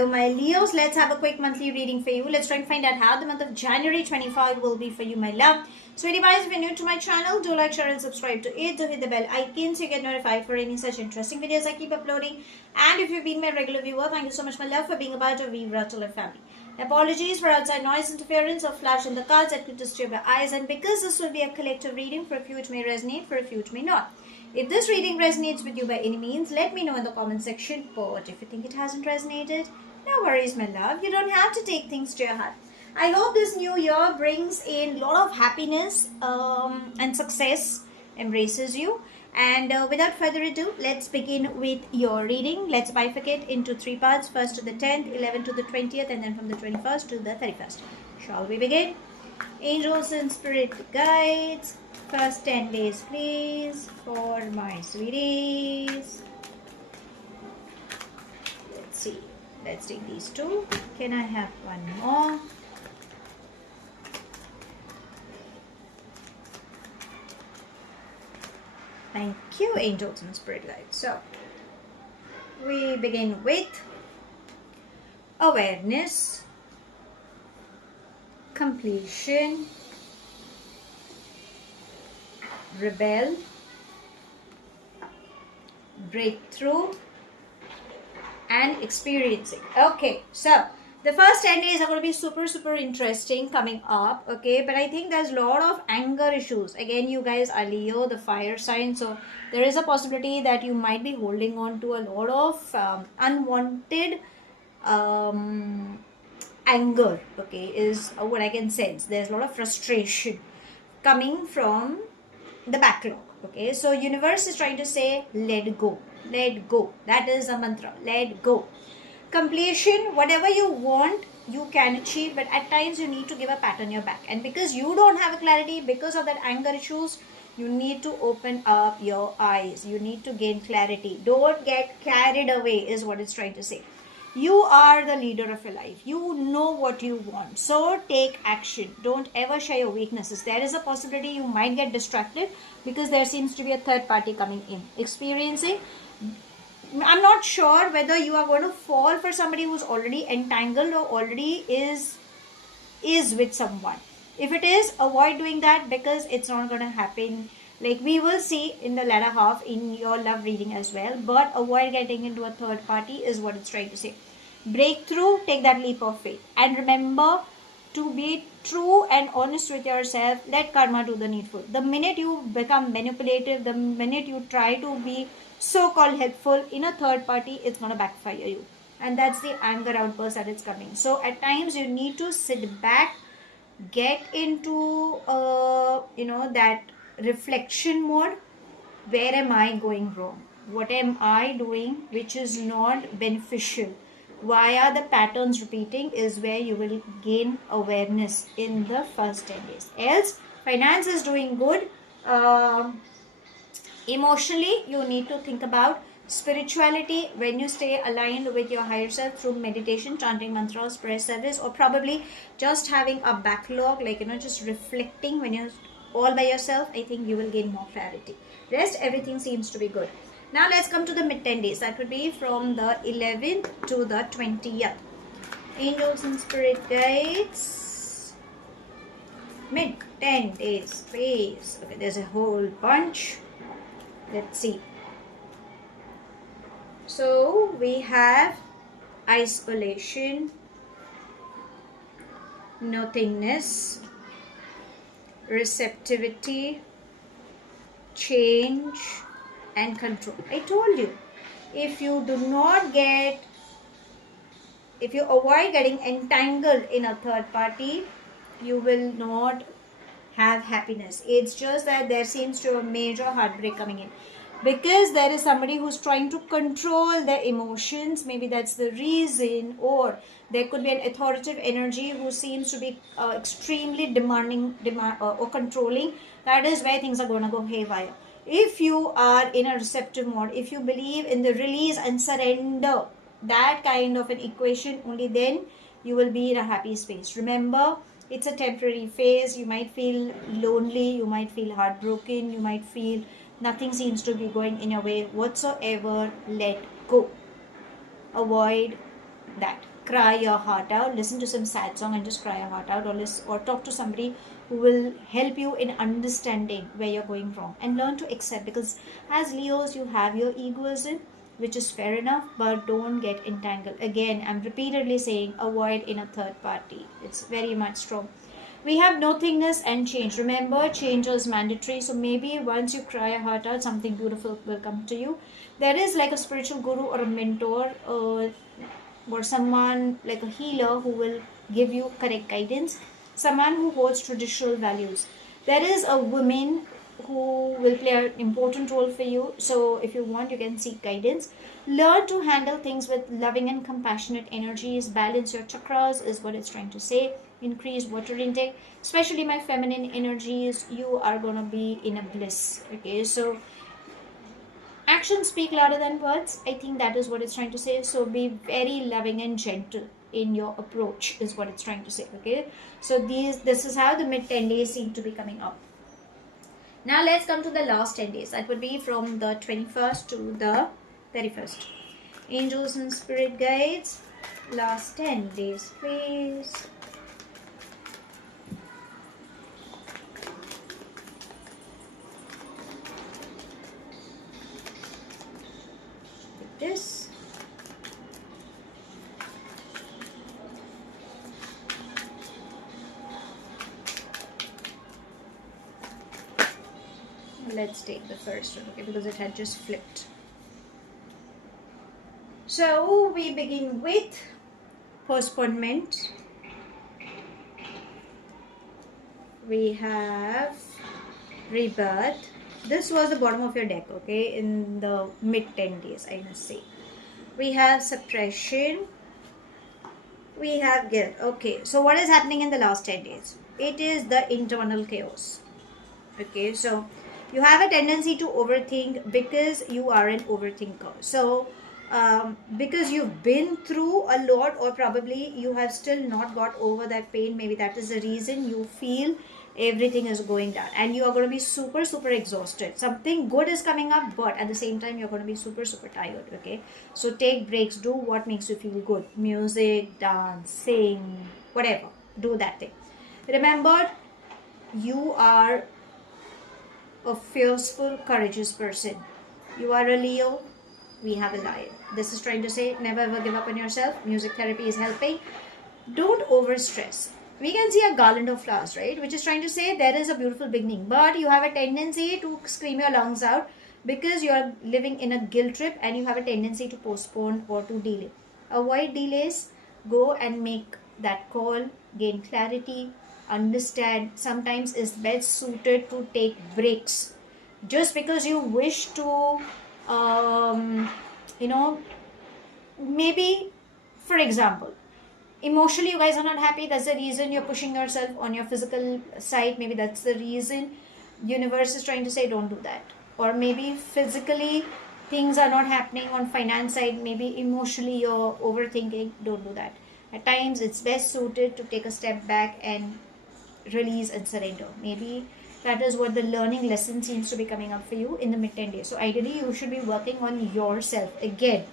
Hello my Leos, let's have a quick monthly reading for you. Let's try and find out how the month of January 25 will be for you, my love. Sweetie guys, if you're new to my channel, do like, share and subscribe to it. Do hit the bell icon so you get notified for any such interesting videos I keep uploading. And if you've been my regular viewer, thank you so much, my love, for being a part of Zen Osho Deck family. Apologies for outside noise interference or flash in the cards that could disturb your eyes, and because this will be a collective reading, for a few it may resonate, for a few it may not. If this reading resonates with you by any means, let me know in the comment section. But if you think it hasn't resonated, no worries, my love. You don't have to take things to your heart. I hope this new year brings in a lot of happiness and success, embraces you. And without further ado, let's begin with your reading. Let's bifurcate into 3 parts. First to the 10th, 11th to the 20th, and then from the 21st to the 31st. Shall we begin? Angels and spirit guides. First 10 days, please, for my sweeties. Let's see. Let's take these 2. Can I have one more? Thank you, angels and spirit guides. So, we begin with awareness, completion, rebel, breakthrough, and experiencing. Okay, so the first 10 days are going to be super interesting coming up. Okay, but I think there's a lot of anger issues. Again, you guys are Leo, the fire sign, so there is a possibility that you might be holding on to a lot of unwanted anger. Okay, is what I can sense. There's a lot of frustration coming from the backlog. Okay, so universe is trying to say let go, let go. That is a mantra, let go. Completion, whatever you want you can achieve, but at times you need to give a pat on your back, and because you don't have a clarity because of that anger issues, you need to open up your eyes. You need to gain clarity. Don't get carried away is what it's trying to say. You are the leader of your life. You know what you want. So take action. Don't ever share your weaknesses. There is a possibility you might get distracted because there seems to be a third party coming in. Experiencing. I'm not sure whether you are going to fall for somebody who's already entangled or already is with someone. If it is, avoid doing that because it's not going to happen. Like we will see in the latter half in your love reading as well, but avoid getting into a third party is what it's trying to say. Breakthrough, take that leap of faith, and remember to be true and honest with yourself. Let karma do the needful. The minute you become manipulative, the minute you try to be so-called helpful in a third party, it's going to backfire you, and that's the anger outburst that is coming. So at times you need to sit back, get into that reflection mode. Where am I going wrong? What am I doing which is not beneficial? Why are the patterns repeating? Is where you will gain awareness in the first 10 days. Else, finance is doing good. Emotionally, you need to think about spirituality when you stay aligned with your higher self through meditation, chanting mantras, prayer service, or probably just having a backlog, like just reflecting when you're all by yourself. I think you will gain more clarity. Rest, everything seems to be good. Now let's come to the mid 10 days. That would be from the 11th to the 20th. Angels and spirit guides. Mid 10 days, please. Okay, there's a whole bunch. Let's see. So we have isolation, nothingness, receptivity, change, and control. I told you, if you avoid getting entangled in a third party, you will not have happiness. It's just that there seems to be a major heartbreak coming in because there is somebody who's trying to control their emotions. Maybe that's the reason, or there could be an authoritative energy who seems to be extremely demanding or controlling. That is where things are going to go haywire. If you are in a receptive mode, if you believe in the release and surrender, that kind of an equation, only then you will be in a happy space. Remember, it's a temporary phase. You might feel lonely, you might feel heartbroken, you might feel nothing seems to be going in your way whatsoever. Let go. Avoid that. Cry your heart out, listen to some sad song and just cry your heart out, or listen, or talk to somebody who will help you in understanding where you're going wrong, and learn to accept, because as Leos you have your egoism, which is fair enough, but don't get entangled. Again, I'm repeatedly saying avoid in a third party. It's very much strong. We have nothingness and change. Remember, change is mandatory. So maybe once you cry your heart out, something beautiful will come to you. There is like a spiritual guru or a mentor, or someone like a healer who will give you correct guidance. Someone who holds traditional values. There is a woman who will play an important role for you. So if you want, you can seek guidance. Learn to handle things with loving and compassionate energies. Balance your chakras is what it's trying to say. Increase water intake, especially my feminine energies. You are gonna be in a bliss. Okay, so actions speak louder than words. I think that is what it's trying to say. So be very loving and gentle in your approach is what it's trying to say. Okay, so this is how the mid 10 days seem to be coming up. Now let's come to the last 10 days. That would be from the 21st to the 31st. Angels and spirit guides, last 10 days please. This. Let's take the first one, okay, because it had just flipped. So we begin with postponement. We have rebirth. This was the bottom of your deck, okay, in the mid 10 days, I must say. We have suppression. We have guilt. Okay, so what is happening in the last 10 days? It is the internal chaos. Okay, so you have a tendency to overthink because you are an overthinker. So because you've been through a lot, or probably you have still not got over that pain, maybe that is the reason you feel everything is going down, and you are going to be super exhausted. Something good is coming up, but at the same time you're going to be super tired. Okay, so take breaks, do what makes you feel good. Music, dance, sing, whatever, do that thing. Remember, you are a fearful, courageous person. You are a Leo, we have a lion. This is trying to say never ever give up on yourself. Music therapy is helping. Don't overstress. We can see a garland of flowers, right, which is trying to say there is a beautiful beginning, but you have a tendency to scream your lungs out because you are living in a guilt trip, and you have a tendency to postpone or to delay. Avoid delays. Go and make that call, gain clarity, understand. Sometimes it's best suited to take breaks. Just because you wish to maybe, for example, emotionally you guys are not happy, that's the reason you're pushing yourself on your physical side, maybe that's the reason universe is trying to say don't do that. Or maybe physically things are not happening on finance side, maybe emotionally you're overthinking, don't do that. At times it's best suited to take a step back and release and surrender. Maybe that is what the learning lesson seems to be coming up for you in the mid 10 days. So ideally you should be working on yourself. Again,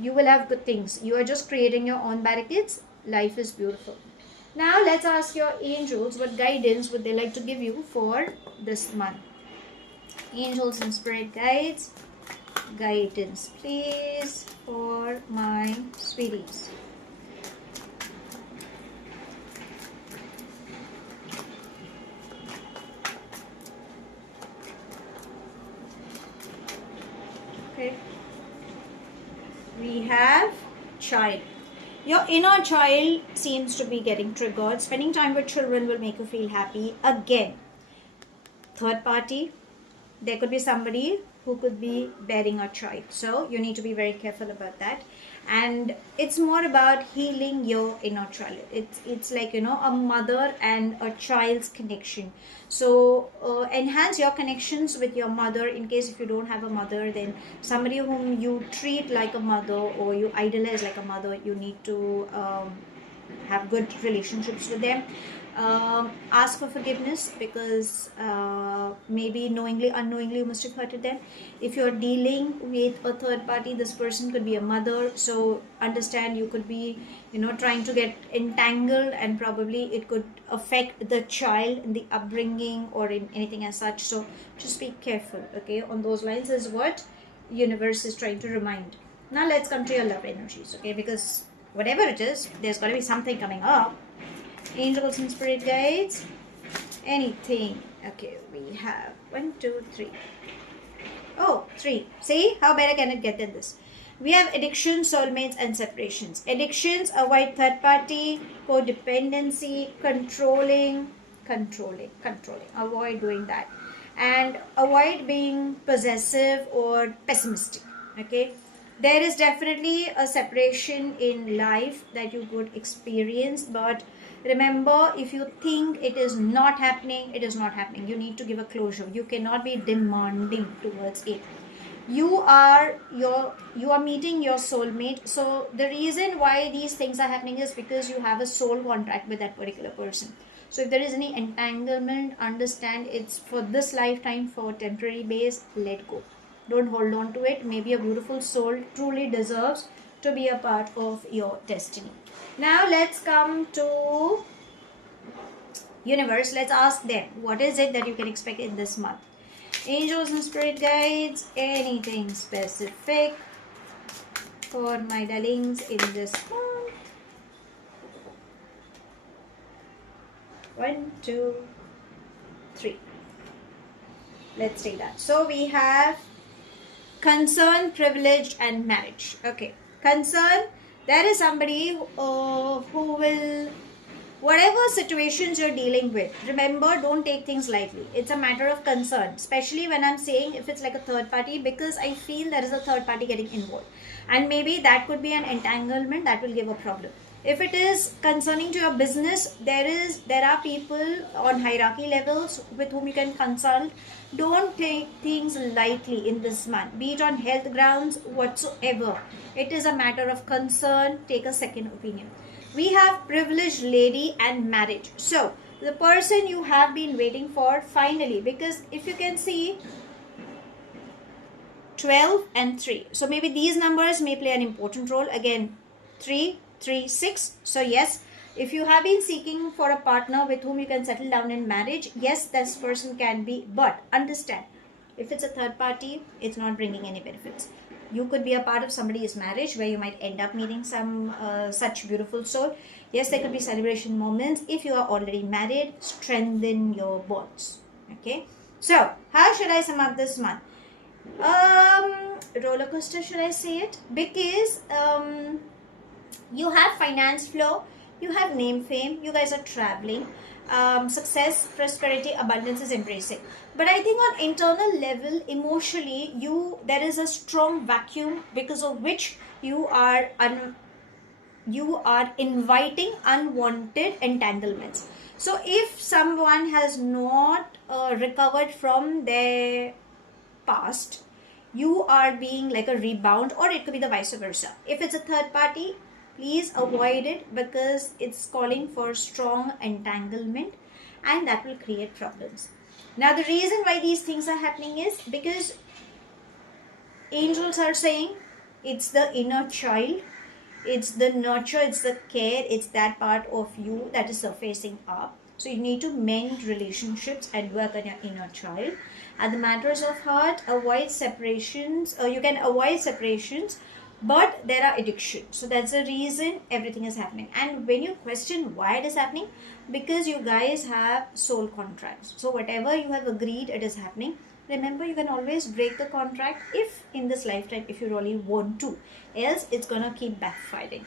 you will have good things. You are just creating your own barricades. Life is beautiful. Now let's ask your angels what guidance would they like to give you for this month. Angels and spirit guides, guidance please for my sweeties. Okay, we have child. Your inner child seems to be getting triggered. Spending time with children will make you feel happy. Again, third party, there could be somebody who could be bearing a child, so you need to be very careful about that. And it's more about healing your inner child. It's like, a mother and a child's connection. So enhance your connections with your mother. In case if you don't have a mother, then somebody whom you treat like a mother or you idolize like a mother, you need to have good relationships with them. Ask for forgiveness, because maybe knowingly, unknowingly, you must have hurted them. If you're dealing with a third party, this person could be a mother, so understand you could be, trying to get entangled, and probably it could affect the child in the upbringing or in anything as such. So just be careful, okay? On those lines is what universe is trying to remind. Now let's come to your love energies, okay? Because whatever it is, there's got to be something coming up. Angels and spirit guides, anything. Okay, we have 1, 2, 3. Oh, 3. See how better can it get than this? We have addictions, soulmates, and separations. Addictions: avoid third party, codependency, controlling. Avoid doing that, and avoid being possessive or pessimistic. Okay, there is definitely a separation in life that you could experience, but remember, if you think it is not happening, it is not happening. You need to give a closure. You cannot be demanding towards it. You are meeting your soulmate. So the reason why these things are happening is because you have a soul contract with that particular person. So if there is any entanglement, understand it's for this lifetime, for temporary base. Let go. Don't hold on to it. Maybe a beautiful soul truly deserves to be a part of your destiny. Now let's come to universe. Let's ask them, what is it that you can expect in this month? Angels and spirit guides, anything specific for my darlings in this month? 1, 2, 3. Let's take that. So we have concern, privilege, and marriage. Okay, concern. There is somebody who will, whatever situations you're dealing with, remember, don't take things lightly. It's a matter of concern, especially when I'm saying if it's like a third party, because I feel there is a third party getting involved, and maybe that could be an entanglement that will give a problem. If it is concerning to your business, there are people on hierarchy levels with whom you can consult. Don't take things lightly in this month, be it on health grounds whatsoever. It is a matter of concern. Take a second opinion. We have privileged lady and marriage. So the person you have been waiting for, finally, because if you can see 12 and 3, so maybe these numbers may play an important role. Again, 3, 3, 6. So yes, if you have been seeking for a partner with whom you can settle down in marriage, yes, this person can be, but understand, if it's a third party, it's not bringing any benefits. You could be a part of somebody's marriage where you might end up meeting some such beautiful soul. Yes, there could be celebration moments. If you are already married, strengthen your bonds. Okay, so how should I sum up this month? Roller coaster, should I say it? Because you have finance flow, you have name, fame, you guys are traveling, success, prosperity, abundance is embracing. But I think on internal level, emotionally, there is a strong vacuum, because of which you are inviting unwanted entanglements. So if someone has not recovered from their past, you are being like a rebound, or it could be the vice versa. If it's a third party, please avoid it, because it's calling for strong entanglement, and that will create problems. Now the reason why these things are happening is because angels are saying it's the inner child, it's the nurture, it's the care, it's that part of you that is surfacing up. So you need to mend relationships and work on your inner child. And the matters of heart, avoid separations. You can avoid separations, but there are addictions. So that's the reason everything is happening. And when you question why it is happening, because you guys have soul contracts. So whatever you have agreed, it is happening. Remember, you can always break the contract if in this lifetime, if you really want to. Else, it's gonna keep backfiring.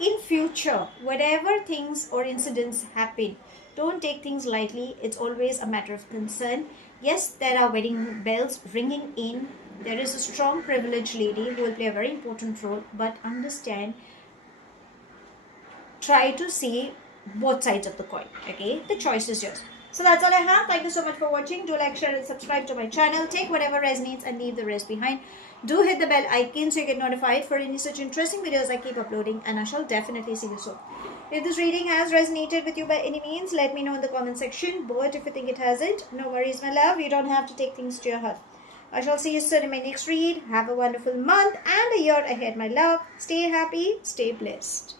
In future, whatever things or incidents happen, don't take things lightly. It's always a matter of concern. Yes, there are wedding bells ringing in. There is a strong privileged lady who will play a very important role. But understand, try to see both sides of the coin. Okay, the choice is yours. So that's all I have. Thank you so much for watching. Do like, share, and subscribe to my channel. Take whatever resonates and leave the rest behind. Do hit the bell icon so you get notified for any such interesting videos I keep uploading. And I shall definitely see you soon. If this reading has resonated with you by any means, let me know in the comment section. But if you think it hasn't, no worries, my love. You don't have to take things to your heart. I shall see you soon in my next read. Have a wonderful month and a year ahead, my love. Stay happy, stay blessed.